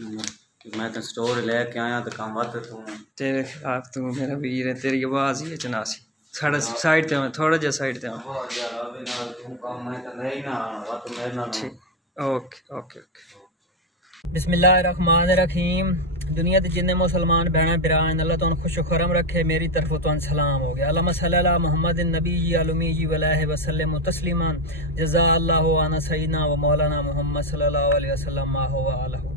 मैं तो स्टोर लेके आया तो काम वत तू तेरे आप तू मेरा वीर है, तेरी आवाज़ ही चनासी साढ़े साइड ते थोड़ा जा साइड ते यार अबे ना तू काम मैं तो नहीं ना वत मेरे ना ओके ओके ओके। बिस्मिल्लाहिर्रहमानिर्रहीम। दुनिया के जिन्ने मुसलमान भैन भरा अल्लाह तो खुश खुरम रखे, मेरी तरफ तो सलाम हो गया। अल्लाहुम्मा सल्ली अला मुहम्मद नबी अलुमी वलैहि वसल्लम तस्लीमान जज़ा अल्लाहु अना सय्यिदना व मौलाना मुहम्मद सल्लल्लाहु अलैहि वसल्लम मा हुवा अलहु।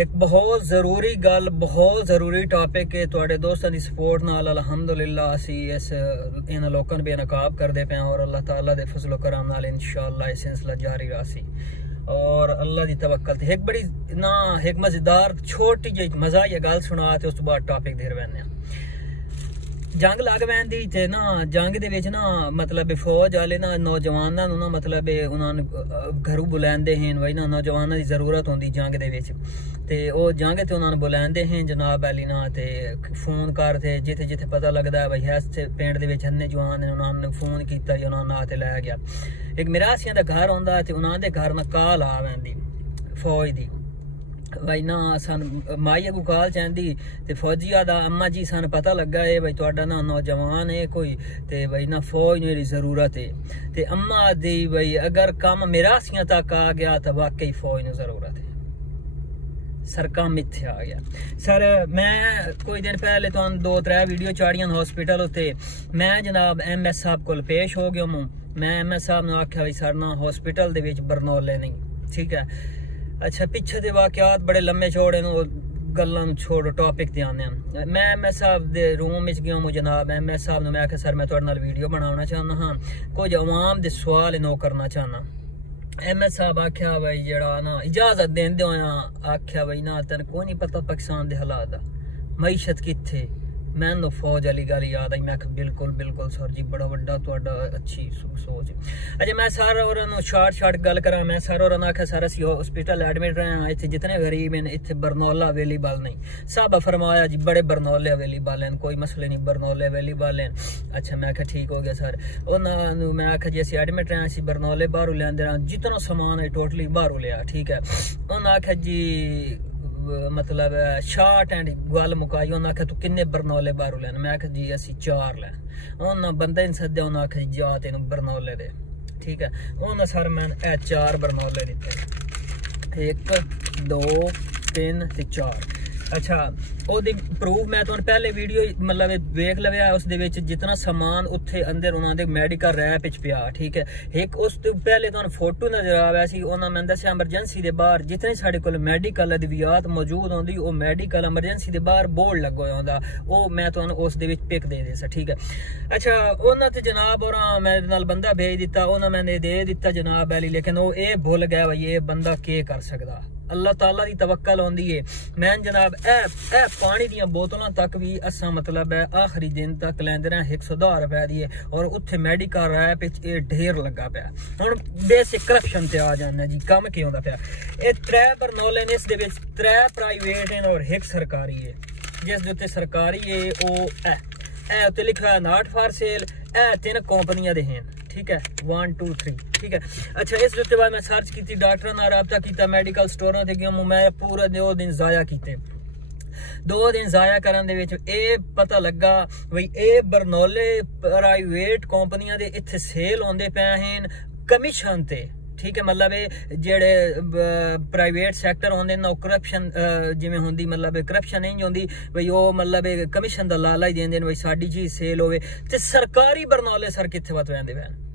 एक बहुत ज़रूरी गल, बहुत ज़रूरी टॉपिक है। तुहाडे दोस्तां दी सपोर्ट नाल अल्हम्दुलिल्लाह असी इस इन लोकां नूं बेनकाब करदे पे और अल्लाह ताला दे फजल व करम नाल इंशाअल्लाह इस सिलसिला जारी रासी और अल्लाह दी तवक्कल ते एक बड़ी ना एक मजेदार छोटी जी मजा ये गल सुना ते उस तो बाद टॉपिक दे रहे जंग लग पैंदी ते ना जंग दे विच ना मतलब फौज वाले ना नौजवानां नूं ना मतलब उन्होंने घरों बुलांदे हैं भाई ना नौजवानां दी जरूरत होंदी जंग दे विच ते ओ जंग ते उन्होंने बुलांदे हैं जनाब अली ना ते फोन करते जिथे जिथे पता लगदा है भाई है पिंड दे विच हन्ने जवान ने उन्होंने फोन कीता या उन्होंने ना ते लै गया। एक मिरासियां दा घर होंदा ते उन्हां दे घर ना कॉल आ वैंदी फौज दी भाई ना सन माई अगू कॉल चाहती ते फौजिया दा अम्मा जी सन पता लगा है भाई तुहाडा ना नौजवान है कोई ते भाई ना फौज मेरी जरूरत है ते अम्मा दी भाई अगर कम मिरासियां तक आ गया तो वाकई फौज नूं जरूरत है। सर काम इत्थे आ गया। सर मैं कोई दिन पहले तो 2-3 वीडियो चाड़ियां हॉस्पिटल उत्ते मैं जनाब MS साहब को पेश हो गया हूँ। मैं MS साहब ने आख्या भाई सर ना हॉस्पिटल दे विच बरनौले नहीं ठीक है। अच्छा पिछे दे वाकयात बड़े लम्बे चौड़े गल्लां छोड़ो टॉपिक ते आने मैं MS साहब दे रूम विच गया हूँ जनाब MS साहब ने मैं आख्या सर मैं तुहाडे नाल वीडियो बनाना चाहना हाँ कुछ अवाम दे सवाल नो करना चाहना। MS साहब आख्या भाई जड़ा ना इजाजत देंदे होया आख्या भाई ना तेन कोई नहीं पता पाकिस्तान दे हालात दा मईशत कित्थे मैं फौज वाली गल याद आई। मैं बिल्कुल बिल्कुल सर जी बड़ा वड्डा तुहाडा अच्छी सोच। अच्छा मैं सर और शार्ट गल करा मैं सर और आख्या सर असी हॉस्पिटल एडमिट रहे हैं इतने जितने गरीब हैं इतने बरनौला अवेलेबल नहीं। साहब फरमाया जी बड़े बरनौले अवेलेबल हैं कोई मसले नहीं बरनौले अवेलेबल हैं। अच्छा मैं आख्या ठीक हो गया सर उन्होंने मैं आख्या जी असी एडमिट रहे असी बरनौले बाहरों लियांदे रहे जितना समान है टोटली बाहरों लिया ठीक है। उन्होंने आख्या जी मतलब शार्ट एंड गल मुकाई उन्हें आख्या तू किन्ने बरनौले बाहरों लैन मैं आख्या जी असी 4 लैन उन्हें बंदे नहीं सद्या उन्हें आख्या जी जा तेन बरनौले दे ठीक है। उन्हें सर मैं 4 बरनौले दिते 1 2 3 ते 4। अच्छा ओदी प्रूफ मैं तुहानू पहले वीडियो मतलब वेख लव्या उस दे विच जितना समान उत्थे अंदर उन्हां दे मेडिकल रैप विच पिया ठीक है। एक उस तो पहले तुहानू फोटो नजर आया सी उन्हां मैं दस्सिया एमरजेंसी दे बाहर जितने साडे कोल मेडिकल अद्वियात मौजूद होंदी ओ मेडिकल एमरजेंसी दे बाहर बोर्ड लगा होया होंदा ओ मैं तुहानू उस दे विच पिक दे सा ठीक है। अच्छा उन्हां ते जनाब और मेरे नाल बंदा भेज दिता उन्हां मैंने दे दिता जनाब अली लेकिन वो ये भुल गया भाई ये बंदा के कर सकदा अल्लाह ताला दी तवक्कल होंदी है। मैं जनाब ए पानी दी बोतलों तक भी असा मतलब है आखिरी दिन तक लैंदे रहे 110 रुपए दी और उत्थे मेडिकल रैप ढेर लगा पाया। हुण बेसिक करप्शन ते आ जाना जी कम की होंदा पाया। ये 3 बरनौले ने इस दे विच 3 प्राइवेट हैं और 1 सरकारी है जिस दे उत्ते सरकारी है ओ ए उत्ते लिखा है नॉट फॉर सेल ए 3 कंपनियां दे हैं ठीक है 1 2 3 ठीक है। अच्छा इस बाद मैं सर्च की डॉक्टर ना रबता किया मेडिकल स्टोर ते गया मैं पूरे 2 दिन जाया किए 2 दिन जाया करन दे विच ए पता लगा भाई ए बरनौले प्राइवेट कंपनियां दे इत्थे सेल होंदे पे हैं कमीशन ते ठीक है। मतलब जेड़े प्राइवेट सैक्टर होंदे ना करप्शन जिवें होंदी मतलब करप्शन नहीं होंदी भाई वो मतलब कमीशन दा लालच देंदे भाई साडी चीज सेल होवे ते सरकारी बरनौले सर कित्थे वत वैंदे पैन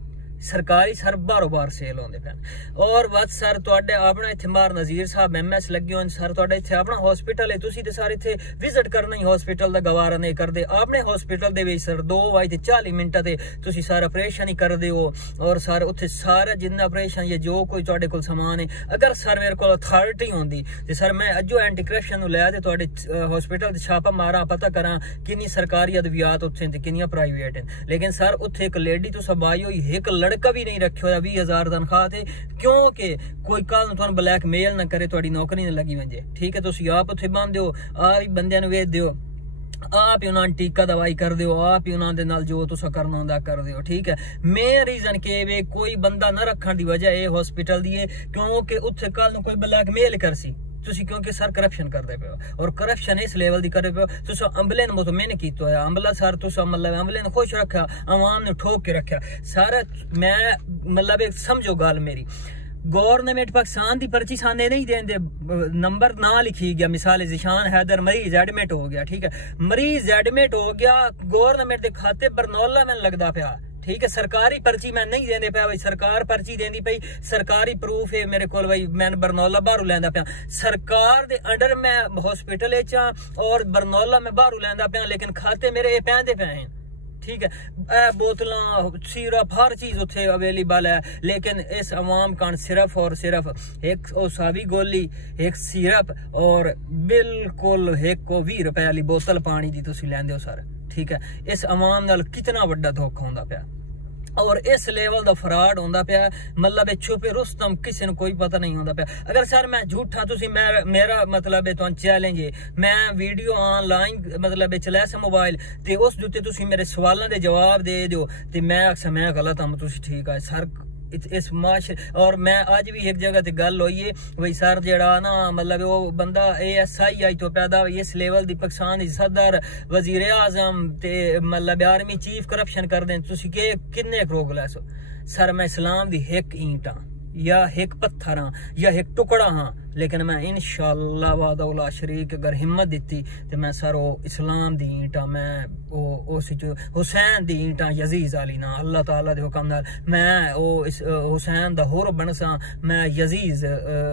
सरकारी सर बारों बार सेल होंदे पैन और वत सर तुहाडे अपना इत्थे मार नज़ीर साहब MS लगे होन सर तुहाडे इत्थे अपना हॉस्पिटल है तुसी ते सर इत्थे विजिट करना ही हॉस्पिटल दा गवारा नहीं करदे अपने हॉस्पिटल दे विच सर 2:40 मिनट ते तुसी सर ऑपरेशन ही करदे हो और सर उत्थे सारे जिन्ना ऑपरेशन या जो कोई तुहाडे कोल सामान है अगर सर मेरे कोल अथॉरिटी होंदी ते सर मैं अज्जो एंटी करप्शन नु लै ते तुहाडे हॉस्पिटल ते छापा मारा पता करा किन्नी सरकारी अद्वियात उत्थे ते किन्नियां प्राइवेट हैं। लेकिन सर उत्थे एक लेडी तो सब आई होई एक लड़का भी नहीं रखे हो 20,000 तनख्वाह थे क्योंकि कोई कल तुहानू ब्लैकमेल ना करे तुहाडी नौकरी ना लगी वंजे ठीक है। तुसी आप उत्थे बंद हो आप बंदियां नू वेच दियो आप ही उन्होंने टीका दवाई कर दो आप ही उन्होंने नाल जो तुसा करना होंदा कर दो ठीक है। मेन रीजन के वे कोई बंदा ना रखने की वजह ये हॉस्पिटल दी है क्योंकि उत्थे कल कोई ब्लैकमेल करसी तुसी क्योंकि सर करप्शन करदे पे हो और करप्शन इस लेवल दी करदे पे हो तुसी अमले ने मुतमईन कीता है अमला सर तुसी मतलब अमले ने खुश रखा आवाम ने ठोक के रखा सारा मैं मतलब एक समझो गल मेरी गवर्नमेंट पाकिस्तान की पर्ची सामने नहीं देंदे नंबर ना लिखी गया मिसाल जिशान हैदर मरीज एडमिट हो गया ठीक है मरीज एडमिट हो गया गवर्नमेंट के खाते बरनौला में लगता पाया ठीक है सरकारी पर्ची मैं नहीं देंदे पे भाई सरकार पर्ची देंदी पई सरकारी प्रूफ है मेरे को भाई मैं बरनौला बाहरों लैंदा पिया सरकार दे अंडर मैं हॉस्पिटल और बरनौला में बाहरों लैंदा पिया लेकिन खाते मेरे ये पैंदे पे हैं ठीक है बोतल सिरप हर चीज उत्थे अवेलेबल है लेकिन इस अवाम का सिर्फ और सिर्फ एक सावी गोली एक सिरप और बिल्कुल एक को 20 रुपए वाली बोतल पानी दी तुसी लैंदे हो सर ठीक है इस अवाम नाल कितना बड़ा धोखा होंदा पिया और इस लेवल दा फ्रॉड होंदा पिया मतलब छुपे रुस्तम किसी ने कोई पता नहीं होंदा पिया अगर सर मैं झूठा तुसी मेरा मतलब है चैलेंज है मैं वीडियो ऑनलाइन मतलब चला से मोबाइल ते उस दुते तुसी मेरे सवालों दे जवाब दे दियो ते मैं अक्सर मैं गलत हूं तुसी ठीक है सर इस माश और मैं आज भी एक जगह ते गल होई है वही सर जेड़ा ना मतलब वो बंदा ASI आई तो पैदा इस लेवल दी पाकिस्तान दी सदर वजीर आजम ते मतलब आर्मी चीफ करप्शन कर दें तुसी के किन्ने रोक लैसो सर मैं इस्लाम दी एक ईंट या एक पत्थर हाँ या एक टुकड़ा हाँ लेकिन मैं इंशाअल्लाह वादा शरीक अगर हिम्मत दी तो मैं सर वो इस्लाम दी ईंटा मैं वो हुसैन दी ईंटा यजीज आली ना अल्लाह ताला दे हुक्म नाल मैं वो हुसैन दा होर बनसा मैं यजीज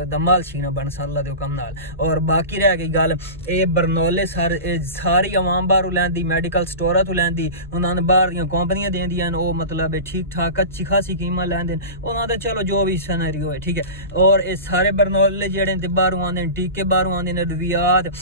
दा मालशी ना बनसा अल्लाह दे हुक्म नाल और बाकी रह गई गल ए बरनौले सर सारी आवाम बाहरों लैंदी मेडिकल स्टोर तो लैंदी उन्होंने बाहर कंपनियां देंदियां वो मतलब ठीक ठाक अच्छी खासी कीमत लैंदे उन्होंने चलो जो भी सिनेरियो है ठीक है और ये सारे बरनौले जेड़े बाहरों आंदे टीके बाहरों आंदे नदवियात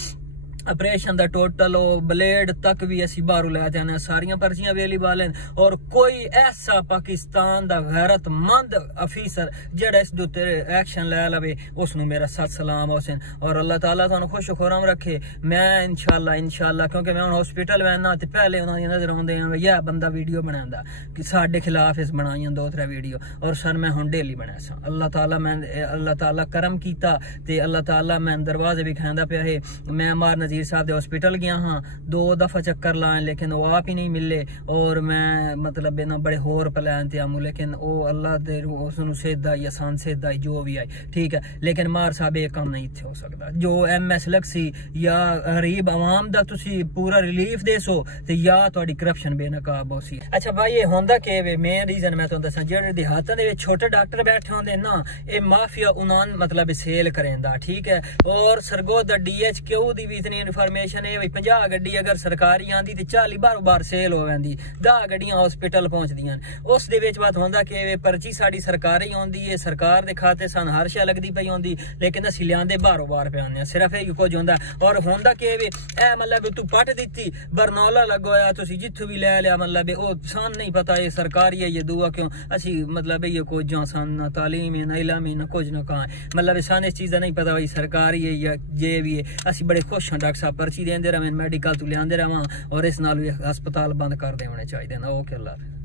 ऑपरेशन दा टोटल ब्लेड तक भी असी बाहरों लै जाने सारियां पर्चियां अवेलेबल हैं और कोई ऐसा पाकिस्तान दा गैरतमंद अफीसर जेड़ा इस दुते एक्शन लै लवे उसनु मेरा सत सलाम हुसैन और अल्लाह ताला तुहानू खुश खुरम रखे मैं इंशाअल्लाह क्योंकि मैं हॉस्पिटल वैना ते पहले उन्हां दी नजर आउंदे यह बंदा वीडियो बनांदा कि साडे खिलाफ इस बनाईयां 2-3 वीडियो और सर मैं हुण डेली बनाया सा अल्लाह ताला करम कीता ते अल्लाह ताला मैं दरवाजे भी खांदा पिया है मैं मार नजीर साहब दे हॉस्पिटल गया हाँ 2 दफा चक्कर लाए लेकिन वो आप ही नहीं मिले और मैं मतलब ना बड़े होर प्लान ते आमू लेकिन वो अल्लाह दे उसनु सेधा या आसान सेधा जो भी आई ठीक है लेकिन मार साहब ये काम नहीं थे हो सकता जो MS लक्सी या गरीब आवाम दा तुसी पूरा रिलीफ देसो ते या ਤੁਹਾਡੀ करप्शन बेनकाब होसी अच्छा भाई ये होंदा के वे मेन रीजन मैं तुहानू दसां जेड़े देहातां दे विच छोटे डॉक्टर बैठे होंदे ना ये माफिया उन्हां मतलब सेल करेंदा ठीक है और सरगोदा DHQ दी भी इतनी इन्फॉर्मेशन है 50 गड्डी अगर सरकारी आंदी ते 40 बार सेल हो वैंदी 10 गड्डियां हॉस्पिटल पहुंचदियां उस दे विच बात होंदा कि वे पर्ची साडी सरकारी आंदी है सरकार दे खाते सन हर शय लगदी पई होंदी लेकिन असी लियांदे बार पे आने सिर्फ यही कुछ होंदा और होंदा कि वे ए मतलब तू पट दित्ती बरनौला लगोया तुसी जिथु भी ले लिया मतलब ओ सान नहीं पता ये सरकारी है ये दुआ क्यों असी मतलब ये कुछ जो सान ना तालीम है ना इल्म है ना कुछ ना कहां मतलब सान इस चीज़ नहीं पता भाई सरकारी है या जे भी है असी बड़े खुश डॉक्टर साहब पर्ची देंदे रहे मेडिकल तू लियांदे रहा और इस नाल भी अस्पताल बंद कर देने चाहिए ना ओके अल्लाह।